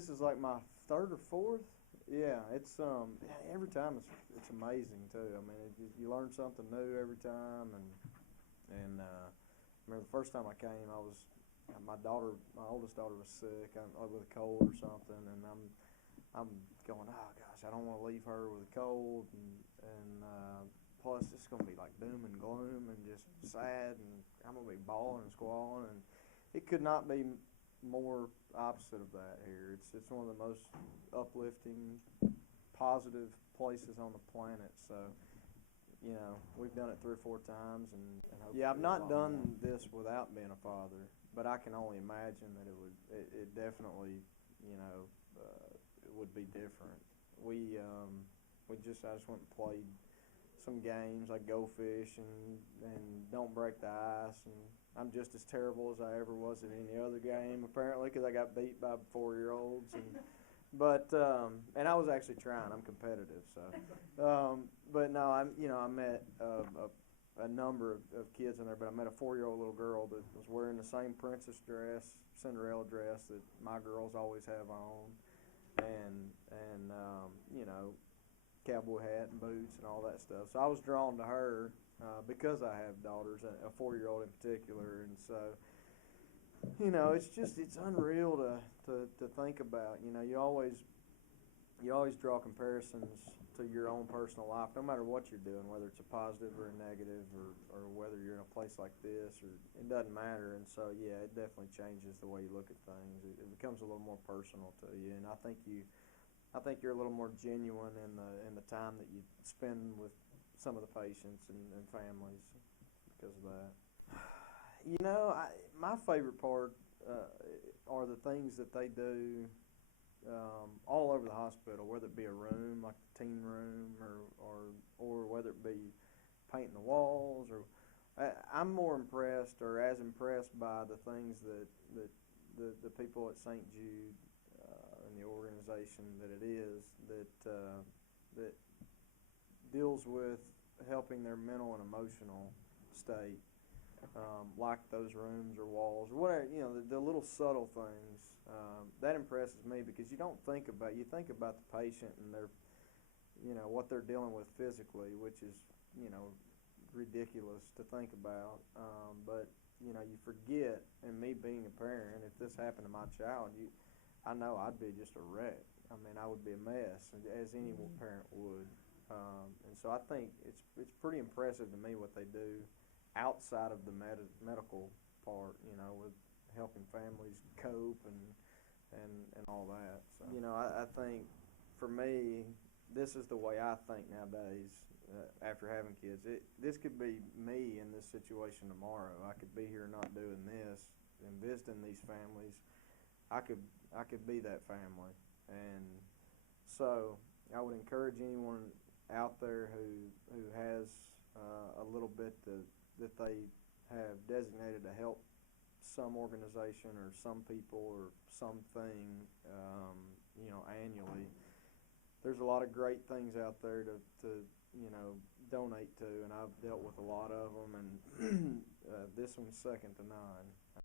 this is like my third or fourth. Yeah, it's every time it's amazing too. I mean, you learn something new every time, and I remember the first time I came, my oldest daughter was sick with a cold or something, and I'm going, oh gosh, I don't want to leave her with a cold, and plus it's gonna be like doom and gloom and just sad, and I'm gonna be bawling and squalling, and it could not be more opposite of that here. It's one of the most uplifting, positive places on the planet. So, we've done it 3 or 4 times, and yeah, I've not done this without being a father, but I can only imagine that it definitely, it would be different. I just went and played some games like Go Fish and Don't Break the Ice, and I'm just as terrible as I ever was at any other game, apparently, because I got beat by 4-year-olds. And I was actually trying. I'm competitive, so. But no, I met a number of kids in there, but I met a 4-year-old little girl that was wearing the same princess dress, Cinderella dress that my girls always have on, and cowboy hat and boots and all that stuff. So I was drawn to her because I have daughters, a 4-year-old in particular, and so it's unreal to think about. You always draw comparisons to your own personal life, no matter what you're doing, whether it's a positive or a negative, or whether you're in a place like this, or it doesn't matter. And so yeah, it definitely changes the way you look at things. It becomes a little more personal to you, and I think you're a little more genuine in the time that you spend with some of the patients and families because of that. My favorite part are the things that they do all over the hospital, whether it be a room like the teen room, or whether it be painting the walls. Or I'm more impressed, or as impressed, by the things that the people at St. Jude and the organization that it is that deals with helping their mental and emotional state, like those rooms or walls or whatever, the little subtle things. That impresses me, because you think about the patient and their, what they're dealing with physically, which is, ridiculous to think about. But you forget, and me being a parent, if this happened to my child, I know I'd be just a wreck. I mean, I would be a mess, as any parent would. And so I think it's pretty impressive to me what they do outside of the medical part, with helping families cope and all that. So, I think for me, this is the way I think nowadays. After having kids, this could be me in this situation tomorrow. I could be here not doing this and visiting these families. I could be that family, and so I would encourage anyone out there who has a little bit that they have designated to help some organization or some people or something, annually. There's a lot of great things out there to donate to, and I've dealt with a lot of them, and this one's second to none.